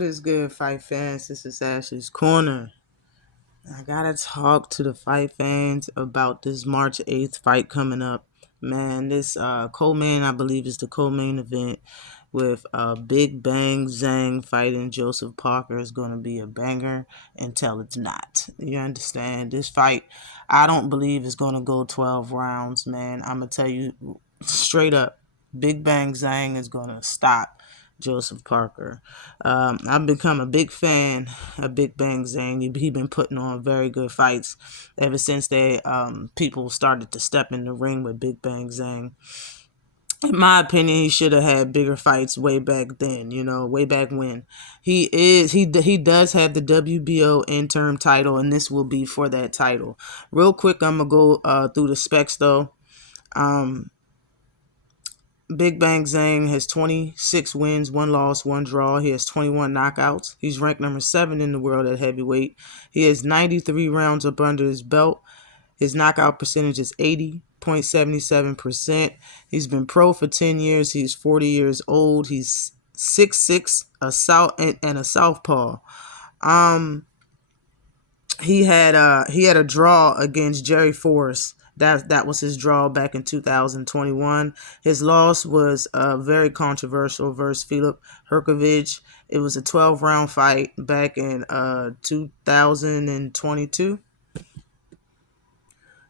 What is good, fight fans? This is Ashley's Corner. I gotta talk to the fight fans about this March 8th fight coming up. Man, this co-main, I believe, is the co-main event with Big Bang Zhang fighting Joseph Parker is going to be a banger until it's not. You understand? This fight, I don't believe is going to go 12 rounds, man. I'm going to tell you straight up, Big Bang Zhang is going to stop Joseph Parker. I've become a big fan of Big Bang Zhang. He's been putting on very good fights ever since people started to step in the ring with Big Bang Zhang. In my opinion, he should have had bigger fights way back then, way back when. He does have the WBO interim title, and this will be for that title. Real quick, I'm going to go through the specs, though. Big Bang Zhang has 26 wins, 1 loss, 1 draw. He has 21 knockouts. He's ranked number 7 in the world at heavyweight. He has 93 rounds up under his belt. His knockout percentage is 80.77%. He's been pro for 10 years. He's 40 years old. He's 6'6", a southpaw. He had a draw against Jerry Forrest. That was his draw back in 2021. His loss was very controversial versus Filip Hrgović. It was a 12-round fight back in 2022.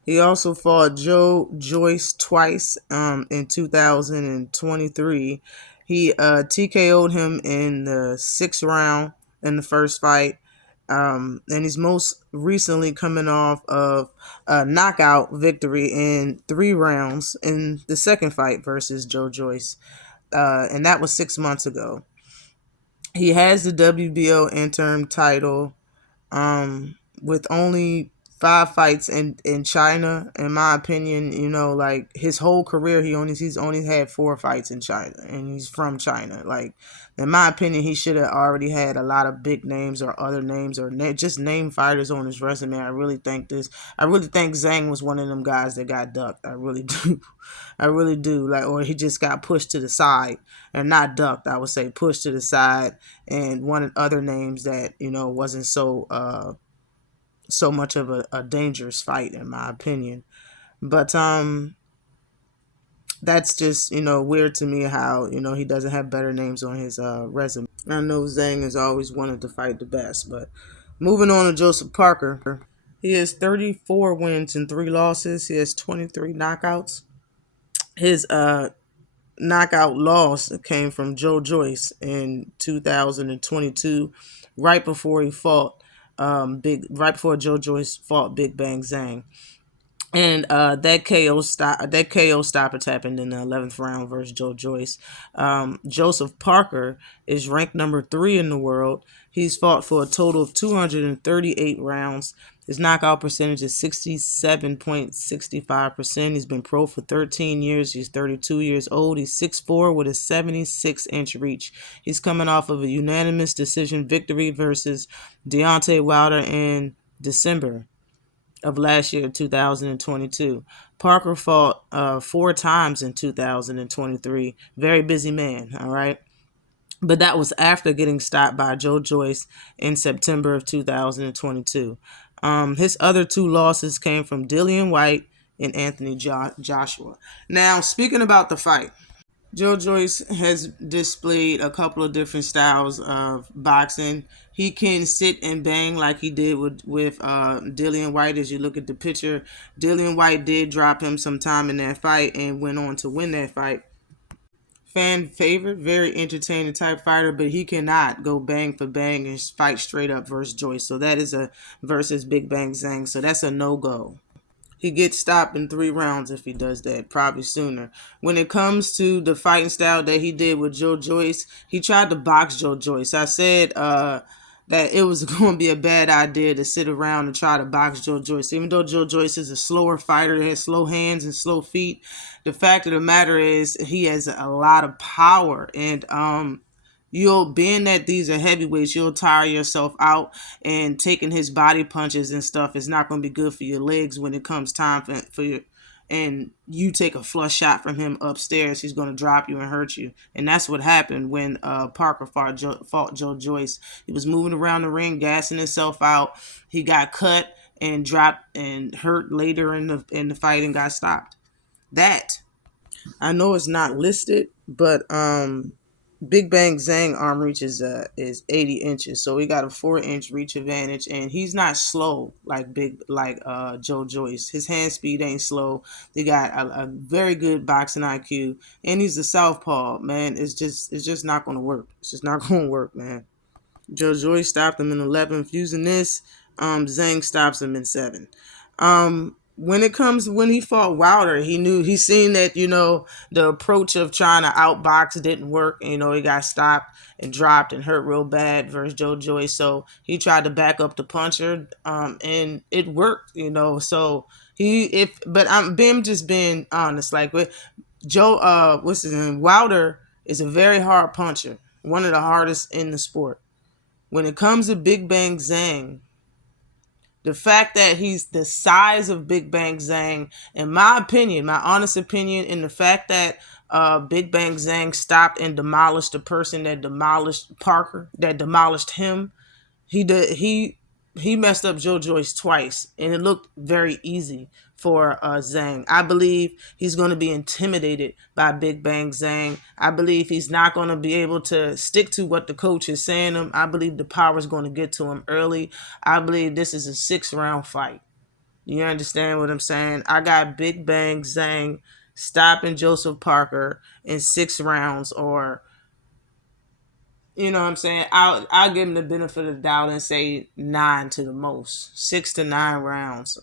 He also fought Joe Joyce twice in 2023. He TKO'd him in the 6th round in the first fight. And he's most recently coming off of a knockout victory in 3 rounds in the second fight versus Joe Joyce. And that was 6 months ago. He has the WBO interim title with only 5 fights in China. In my opinion, like his whole career, he's only had 4 fights in China, and he's from China. Like, in my opinion, he should have already had a lot of big names or other names or just name fighters on his resume. I really think Zhang was one of them guys that got ducked. I really do. I really do. Like, or he just got pushed to the side, and not ducked. I would say pushed to the side, and wanted other names that wasn't so much of a dangerous fight, in my opinion. But that's just weird to me how he doesn't have better names on his resume. I know Zhang has always wanted to fight the best. But moving on to Joseph Parker, he has 34 wins and 3 losses. He has 23 knockouts. His knockout loss came from Joe Joyce in 2022, right before right before Joe Joyce fought Big Bang Zhang. And that KO stoppage happened in the 11th round versus Joe Joyce. Joseph Parker is ranked number 3 in the world. He's fought for a total of 238 rounds. His knockout percentage is 67.65%. He's been pro for 13 years. He's 32 years old. He's 6'4" with a 76-inch reach. He's coming off of a unanimous decision victory versus Deontay Wilder in December of last year, 2022. Parker fought 4 times in 2023. Very busy man, all right? But that was after getting stopped by Joe Joyce in September of 2022. His other 2 losses came from Dillian Whyte and Anthony Joshua. Now, speaking about the fight, Joe Joyce has displayed a couple of different styles of boxing. He can sit and bang like he did with Dillian Whyte. As you look at the picture, Dillian Whyte did drop him some time in that fight and went on to win that fight. Fan favorite, very entertaining type fighter, but he cannot go bang for bang and fight straight up versus Joyce. So that is a versus Big Bang Zhang. So that's a no-go. He gets stopped in 3 rounds if he does that, probably sooner. When it comes to the fighting style that he did with Joe Joyce, he tried to box Joe Joyce. I said that it was going to be a bad idea to sit around and try to box Joe Joyce. Even though Joe Joyce is a slower fighter, he has slow hands and slow feet, the fact of the matter is he has a lot of power. And being that these are heavyweights, you'll tire yourself out, and taking his body punches and stuff is not going to be good for your legs when it comes time for your and you take a flush shot from him upstairs, he's going to drop you and hurt you. And that's what happened when Parker fought Joe Joyce. He was moving around the ring, gassing himself out. He got cut and dropped and hurt later in the fight and got stopped. That I know it's not listed, but Big Bang Zhang arm reach is 80 inches, so he got a 4-inch reach advantage, and he's not slow like Joe Joyce. His hand speed ain't slow. They got a very good boxing IQ, and he's a southpaw. Man, it's just not gonna work. It's just not gonna work, man. Joe Joyce stopped him in 11th. Using this, Zhang stops him in 7. When he fought Wilder, he seen that, the approach of trying to outbox didn't work. He got stopped and dropped and hurt real bad versus Joe Joyce. So he tried to back up the puncher, and it worked. So I'm Bim just being honest. Like with Joe, what's his name? Wilder is a very hard puncher, one of the hardest in the sport. When it comes to Big Bang Zhang, the fact that he's the size of Big Bang Zhang, in my opinion, my honest opinion, and the fact that Big Bang Zhang stopped and demolished the person that demolished Parker, that demolished him, he messed up Joe Joyce twice, and it looked very easy for Zhang. I believe he's going to be intimidated by Big Bang Zhang. I believe he's not going to be able to stick to what the coach is saying him. I believe the power is going to get to him early. I believe this is a 6-round fight. You understand what I'm saying? I got Big Bang Zhang stopping Joseph Parker in 6 rounds, or you know what I'm saying? I'll give him the benefit of the doubt and say 9 to the most, 6 to 9 rounds.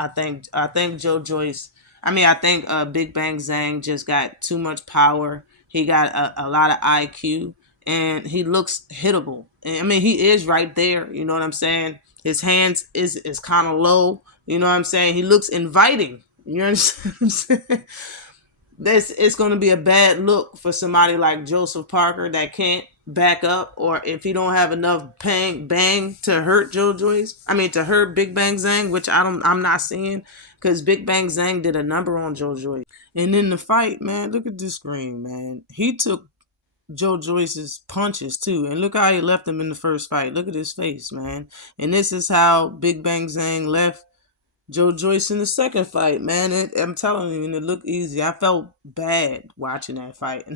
I think Joe Joyce. I think Big Bang Zhang just got too much power. He got a lot of IQ, and he looks hittable. And, he is right there. You know what I'm saying? His hands is kind of low. You know what I'm saying? He looks inviting. You understand what I'm saying? It's going to be a bad look for somebody like Joseph Parker that can't back up, or if he don't have enough bang to hurt Joe Joyce. To hurt Big Bang Zhang, which I'm not seeing, because Big Bang Zhang did a number on Joe Joyce. And in the fight, man, look at this screen, man. He took Joe Joyce's punches too, and look how he left him in the first fight. Look at his face, man. And this is how Big Bang Zhang left Joe Joyce in the second fight, man. I'm telling you, and it looked easy. I felt bad watching that fight.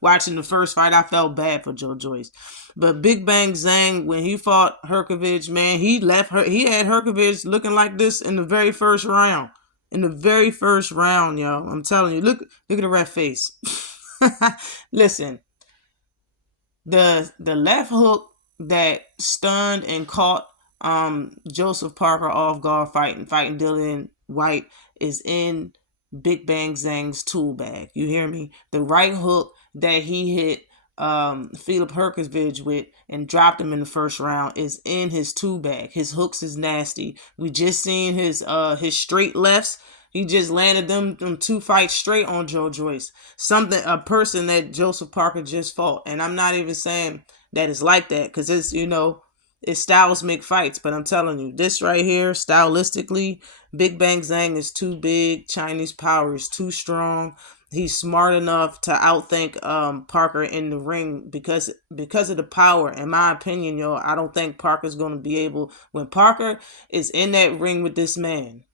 Watching the first fight, I felt bad for Joe Joyce. But Big Bang Zhang, when he fought Herkovich, man, he had Herkovich looking like this in the very first round. In the very first round, yo. I'm telling you, look at the red face. Listen, the left hook that stunned and caught Joseph Parker off guard fighting Dylan White is in Big Bang Zhang's tool bag. You hear me? The right hook that he hit Filip Herkovich with and dropped him in the first round is in his tool bag. His hooks is nasty. We just seen his straight lefts. He just landed them 2 fights straight on Joe Joyce. A person that Joseph Parker just fought. And I'm not even saying that it's like that, because it's styles make fights. But I'm telling you, this right here, stylistically, Big Bang Zhang is too big. Chinese power is too strong. He's smart enough to outthink Parker in the ring because of the power. In my opinion, yo, I don't think Parker's going to be able. When Parker is in that ring with this man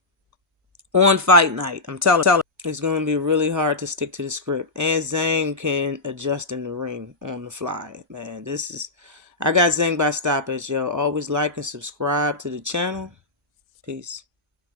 on fight night, I'm telling you, it's going to be really hard to stick to the script. And Zhang can adjust in the ring on the fly, man. I got Zhang by stoppage, yo. Always like and subscribe to the channel. Peace.